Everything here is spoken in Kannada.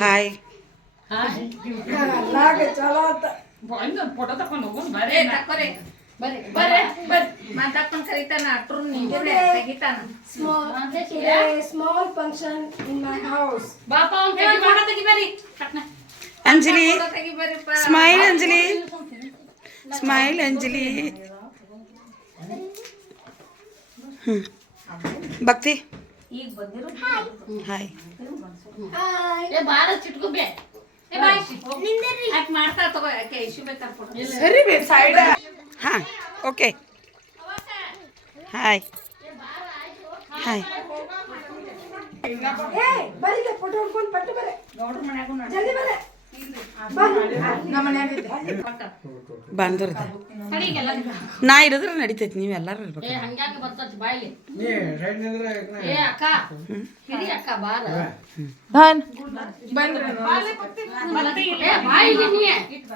ಹಾಯ್ ಫೋಟೋ ತಕೊಂಡು ಹೋಗೋಣ Small function in my house. Anjali smile Anjali smile Anjali ಭಕ್ತಿ ಹಾಯ್ ಸರಿ ಬೇ ಸೈಡ್ ಹಾಂ okay hi hi Hey, bari ke photo kon pattu bare. Jaldi bare. ಬಾಂಧವ್ರದ ನಾ ಇರೋದ್ರ ನಡಿತೈತಿ ನೀವೆಲ್ಲರೂ ಇರ್ಬೇಕು